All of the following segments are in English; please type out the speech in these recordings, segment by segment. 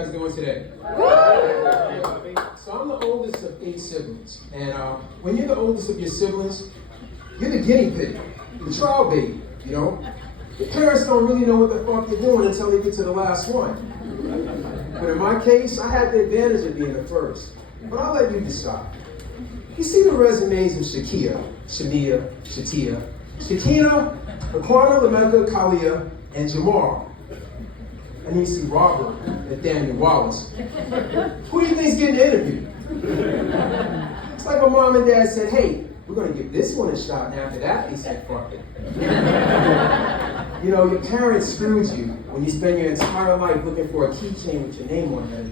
guys doing today? So I'm the oldest of 8 siblings. And when you're the oldest of your siblings, you're the guinea pig, the trial baby, you know? Your parents don't really know what the fuck they're doing until they get to the last one. But in my case, I had the advantage of being the first. But I'll let you decide. You see the resumes of Shakia, Shamia, Shatia, Shakina, Aquana, Lameka, Kalia, and Jamar. And you see Robert and Daniel Wallace. Who do you think's getting interviewed? It's like my mom and dad said, hey, we're going to give this one a shot, and after that, they said, fuck it. You know, your parents screwed you when you spend your entire life looking for a keychain with your name on it.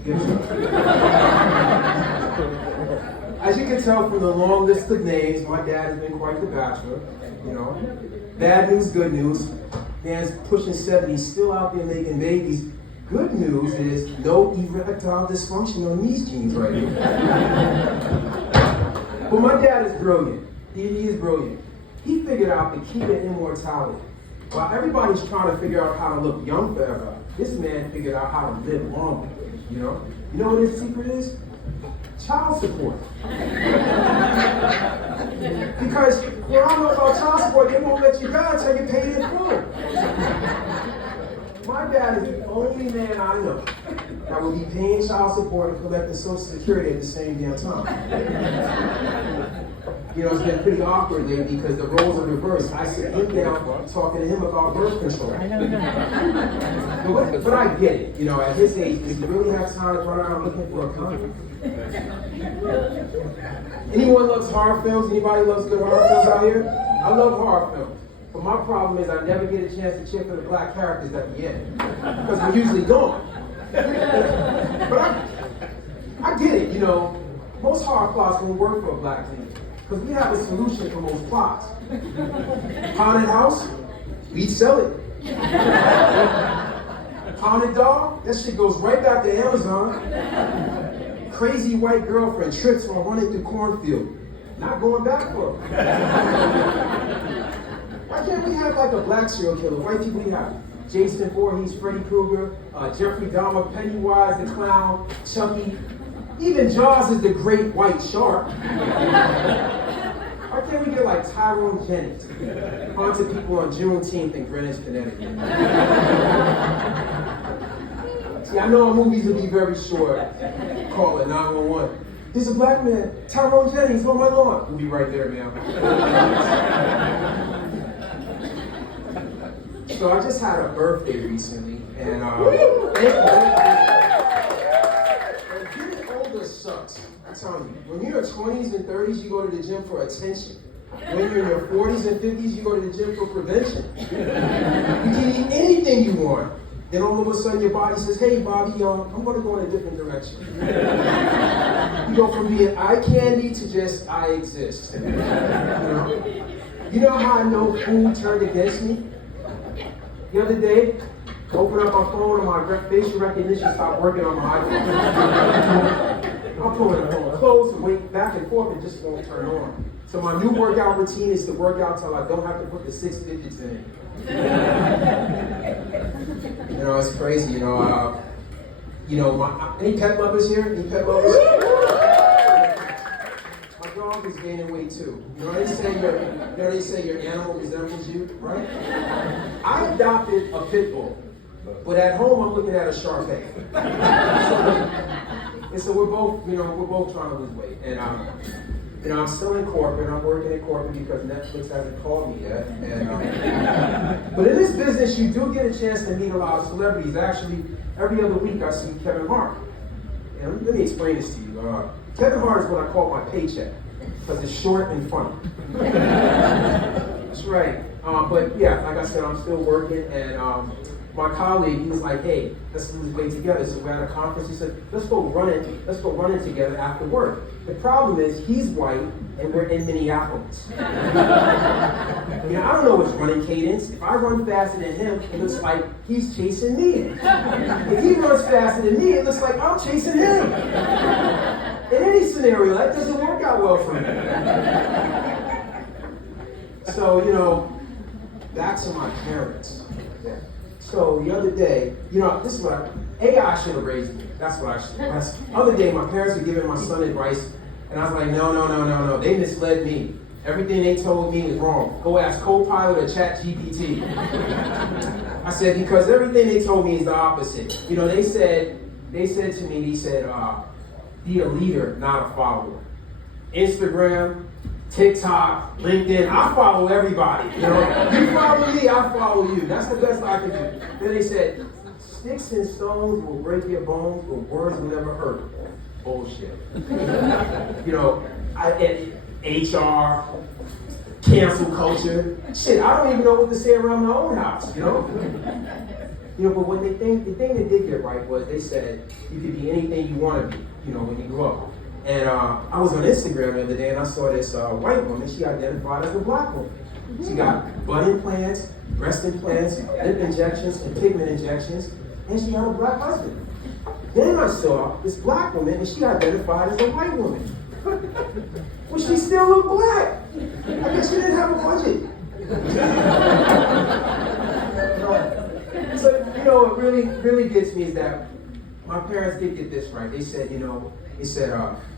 As you can tell from the long list of names, my dad has been quite the bachelor, you know. Bad news, good news. Man's pushing 70, still out there making babies. Good news is no erectile dysfunction on these genes right here. But my dad is brilliant. He is brilliant. He figured out the key to immortality. While everybody's trying to figure out how to look young forever, this man figured out how to live longer, you know? You know what his secret is? Child support. Because we all know about child support, they won't let you die until you pay it in full. My dad is the only man I know that will be paying child support and collecting Social Security at the same damn time. You know, it's been pretty awkward lately because the roles are reversed. I sit him down talking to him about birth control. But I get it. You know, at his age, does he really have time to run around looking for a condom? Anyone loves horror films? Anybody loves good horror films out here? I love horror films. But my problem is I never get a chance to cheer for the black characters at the end. Because we're usually gone. But I get it, you know. Most horror plots won't work for a black team. Because we have a solution for most plots. Haunted house, we'd sell it. Haunted dog, that shit goes right back to Amazon. Crazy white girlfriend trips while running through cornfield. Not going back for her. Why can't we have like a black serial killer? White people we have. Jason Voorhees, Freddy Krueger, Jeffrey Dahmer, Pennywise the Clown, Chucky. Even Jaws is the great white shark. Why can't we get like Tyrone Jennings, haunted people on Juneteenth in Greenwich, Connecticut? See, I know our movies will be very short. Call it 911. There's a black man, Tyrone Jennings, on my lawn. We'll be right there, man. So I just had a birthday recently, and getting older sucks. I'm telling you. When you're in your 20s and 30s, you go to the gym for attention. When you're in your 40s and 50s, you go to the gym for prevention. You can eat anything you want. Then all of a sudden your body says, hey, Bobby, I'm going to go in a different direction. You go from being eye candy to just I exist. You know how I know food turned against me? The other day, open up my phone and my facial recognition stopped working on my iPhone. I'm pulling the phone close and wait back and forth and just won't turn on. So my new workout routine is to work out till I don't have to put the 6 digits in it. You know, it's crazy. You know, any pet lovers here? Any pet lovers? My dog is gaining weight too. You know they say your animal resembles you, right? I adopted a pit bull, but at home I'm looking at a Shar-Pei. And so we're both trying to lose weight. And I'm still in corporate. I'm working in corporate because Netflix hasn't called me yet. And, but in this business, you do get a chance to meet a lot of celebrities. Actually, every other week I see Kevin Hart. And let me explain this to you. Kevin Hart is what I call my paycheck because it's short and funny. That's right. But yeah, like I said, I'm still working, and my colleague, he was like, hey, let's lose weight together. So we're at a conference. He said, let's go running together after work. The problem is he's white and we're in Minneapolis. I don't know his running cadence. If I run faster than him, it looks like he's chasing me. If he runs faster than me, it looks like I'm chasing him. In any scenario, that doesn't work out well for me. So, back to my parents. So the other day, this is what AI should have raised me. That's what I should. The other day, my parents were giving my son advice, and I was like, no. They misled me. Everything they told me is wrong. Go ask Copilot or ChatGPT. I said, because everything they told me is the opposite. You know, they said to me, be a leader, not a follower. Instagram, TikTok, LinkedIn, I follow everybody. You know, you follow me, I follow you. That's the best I can do. Then they said, sticks and stones will break your bones, but words will never hurt. Bullshit. You know, HR, cancel culture. Shit, I don't even know what to say around my own house, you know? But what the thing they did get right was they said you could be anything you want to be, you know, when you grow up. And I was on Instagram the other day and I saw this white woman. She identified as a black woman. She got butt implants, breast implants, lip injections, and pigment injections, and she had a black husband. Then I saw this black woman and she identified as a white woman. Well, she still looked black. I guess she didn't have a budget. So, what really gets me is that my parents did get this right. They said, you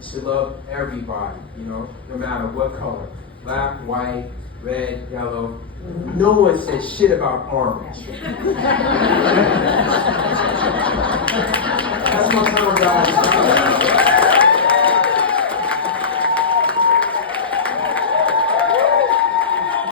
should love everybody, no matter what color. Black, white, red, yellow. No one said shit about orange. That's my time, guys.